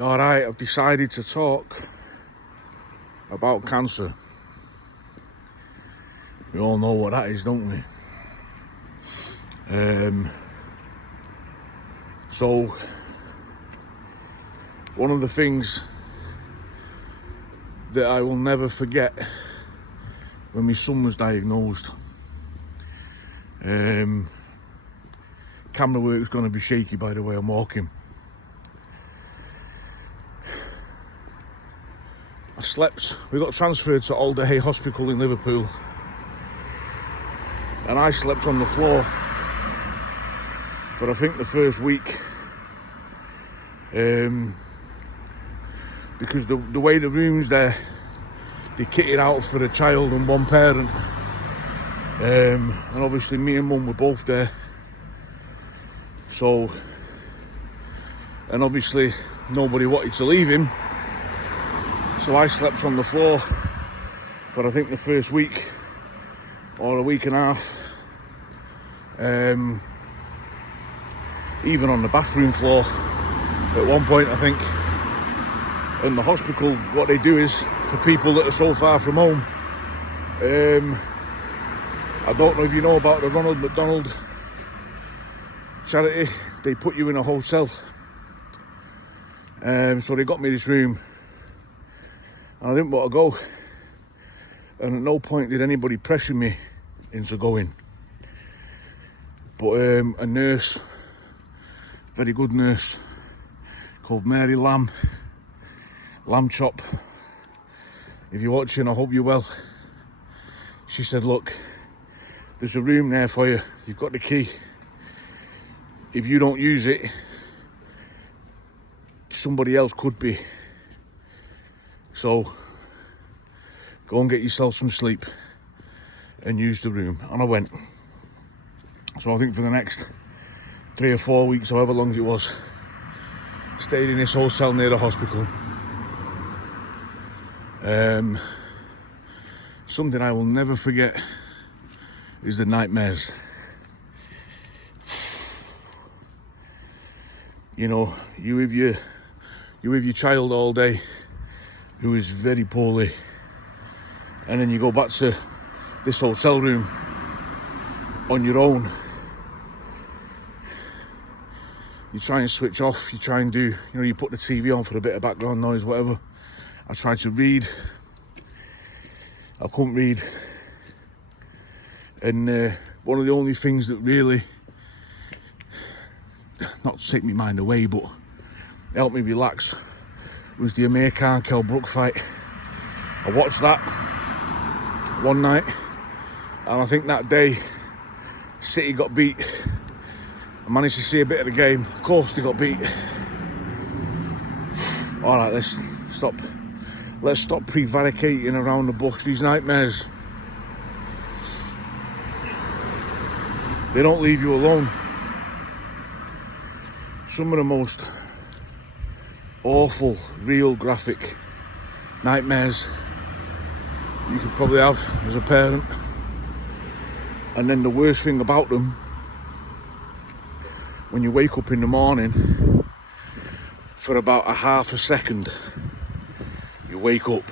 Alright, I've decided to talk about cancer. We all know what that is, don't we? So, one of the things that I will never forget when my son was diagnosed, camera work's going to be shaky by the way I'm walking. We got transferred to Alder Hey Hospital in Liverpool, and I slept on the floor for I think the first week, because the way the rooms there, they kitted out for a child and one parent, and obviously me and mum were both there, so, and obviously nobody wanted to leave him. So I slept on the floor for I think the first week or a week and a half, even on the bathroom floor at one point I think. And the hospital, what they do is, for people that are so far from home, I don't know if you know about the Ronald McDonald charity, they put you in a hotel, so they got me this room. I didn't want to go, and at no point did anybody pressure me into going. But a nurse, very good nurse, called Mary Lamb Chop, if you're watching, I hope you're well. She said, look, there's a room there for you, you've got the key. If you don't use it, somebody else could be. So, go and get yourself some sleep and use the room. And I went. So I think for the next 3 or 4 weeks, however long it was, stayed in this hotel near the hospital. Something I will never forget is the nightmares. You know, you with your child all day, who is very poorly, and then you go back to this hotel room on your own. You try and switch off, you try and do, you put the TV on for a bit of background noise, whatever. I tried to read, I couldn't read. And one of the only things that really, not to take my mind away, but helped me relax, was the Amir Khan Kell Brook fight. I watched that one night, and I think that day City got beat. I managed to see a bit of the game. Of course they got beat. Alright, let's stop prevaricating around the bush. These nightmares, they don't leave you alone. Some of the most awful, real graphic nightmares you could probably have as a parent. And then the worst thing about them, when you wake up in the morning, for about a half a second, you wake up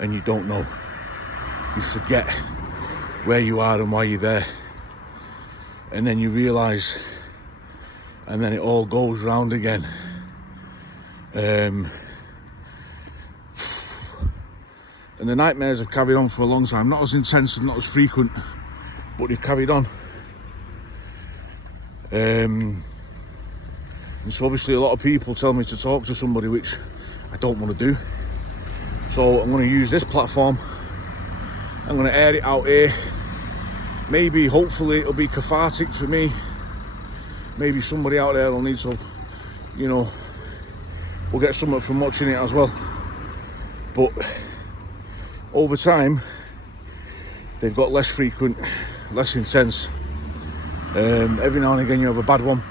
and you don't know. You forget where you are and why you're there. And then you realise, and then it all goes round again. And the nightmares have carried on for a long time, not as intense and not as frequent, but they've carried on. And so obviously a lot of people tell me to talk to somebody, which I don't want to do. So I'm going to use this platform, I'm going to air it out here. Maybe, hopefully it'll be cathartic for me. Maybe somebody out there will need some, we'll get something from watching it as well. But over time, they've got less frequent, less intense. Every now and again you have a bad one,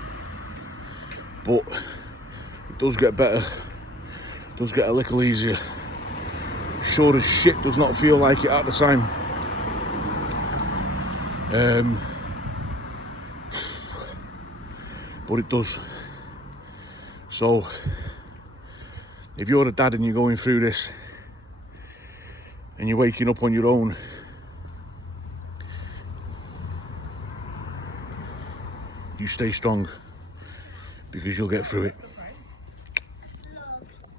but it does get better, it does get a little easier. Sure as shit does not feel like it at the time. But it does. So if you're a dad and you're going through this and you're waking up on your own, you stay strong, because you'll get through it.